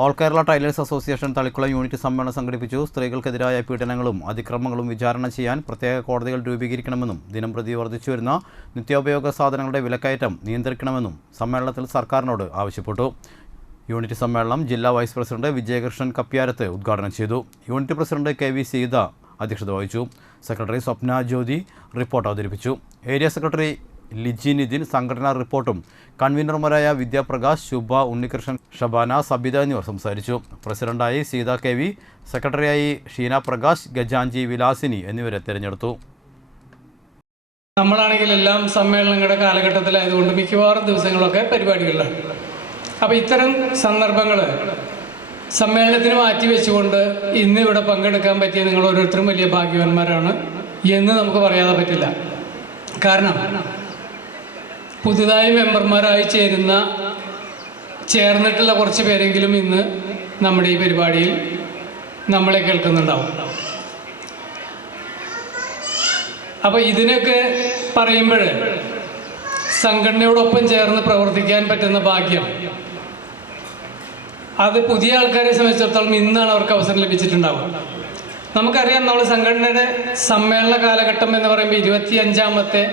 All Kerala tailors association Thalikulam unit സമ്മേളനം സംഘടിപ്പിച്ചു. സ്ത്രീകൾക്കെതിരായ പീഡനങ്ങളും അതിക്രമങ്ങളും വിചാരണ ചെയ്യാൻ പ്രത്യേക കോടതികൾ രൂപീകരിക്കണമെന്നും ദിനംപ്രതി വർദ്ധിച്ചുവരുന്ന നിത്യോപയോഗ സാധനങ്ങളുടെ വിലക്കയറ്റം നിയന്ത്രിക്കണമെന്നും സമ്മേളനത്തിൽ സർക്കാരിനോട് ആവശ്യപ്പെട്ടു. യൂണിറ്റ് സമ്മേളനം ജില്ലാ വൈസ് പ്രസിഡന്റ് വിജയകൃഷ്ണൻ കപ്പ്യാരത്ത് ഉദ്ഘാടനം ചെയ്തു. Unit president K V Seetha അധ്യക്ഷത വഹിച്ചു. സെക്രട്ടറി സ്വപ്ന ജ്യോതി റിപ്പോർട്ട് അവതരിപ്പിച്ചു. ഏരിയ സെക്രട്ടറി ലിജി നിതിൻ സംഘടനാ റിപ്പോർട്ടും കൺവീനർമാരായ വിദ്യാപ്രകാശ്, ശുഭ, ഉണ്ണികൃഷ്ണൻ, ഷബാന, സബിത എന്നിവർ സംസാരിച്ചു. പ്രസിഡന്റായി സീത കെ വി, സെക്രട്ടറിയായി ഷീന പ്രകാശ്, ഗജാഞ്ചി, വിലാസിനി എന്നിവരെ തിരഞ്ഞെടുത്തു. നമ്മളാണെങ്കിൽ എല്ലാം സമ്മേളനങ്ങളുടെ കാലഘട്ടത്തിലായതുകൊണ്ട് മിക്കവാറും ദിവസങ്ങളൊക്കെ പരിപാടികളിലാണ്. അപ്പോൾ ഇത്തരം സന്ദർഭങ്ങൾ സമ്മേളനത്തിന് മാറ്റിവെച്ചുകൊണ്ട് ഇന്ന് ഇവിടെ പങ്കെടുക്കാൻ പറ്റിയ നിങ്ങൾ ഓരോരുത്തരും വലിയ ഭാഗ്യവാന്മാരാണ് എന്ന് നമുക്ക് പറയാതെ പറ്റില്ല. കാരണം പുതുതായി മെമ്പർമാരായി ചേർന്നിട്ടുള്ള കുറച്ച് പേരെങ്കിലും ഇന്ന് നമ്മുടെ ഈ പരിപാടിയിൽ നമ്മളെ കേൾക്കുന്നുണ്ടാവും. അപ്പോൾ ഇതിനൊക്കെ പറയുമ്പോൾ സംഘടനയോടൊപ്പം ചേർന്ന് പ്രവർത്തിക്കാൻ പറ്റുന്ന ഭാഗ്യം അത് പുതിയ ആൾക്കാരെ സംബന്ധിച്ചിടത്തോളം ഇന്നാണ് അവർക്ക് അവസരം ലഭിച്ചിട്ടുണ്ടാവുക. നമുക്കറിയാം, നമ്മൾ സംഘടനയുടെ സമ്മേളന കാലഘട്ടം എന്ന് പറയുമ്പോൾ 25ാമത്തെ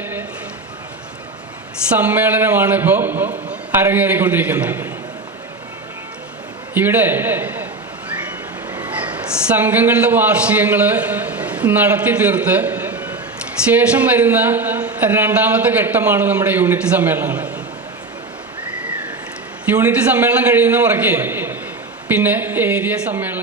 സമ്മേളനമാണ് ഇപ്പോൾ അരങ്ങേറിക്കൊണ്ടിരിക്കുന്നത്. ഇവിടെ സംഘങ്ങളുടെ വാർഷികങ്ങൾ നടത്തി തീർത്ത് ശേഷം വരുന്ന 2ാമത്തെ ഘട്ടമാണ് നമ്മുടെ യൂണിറ്റ് സമ്മേളനങ്ങൾ. യൂണിറ്റ് സമ്മേളനം കഴിയുന്ന മുറയ്ക്ക് പിന്നെ ഏരിയ സമ്മേളനം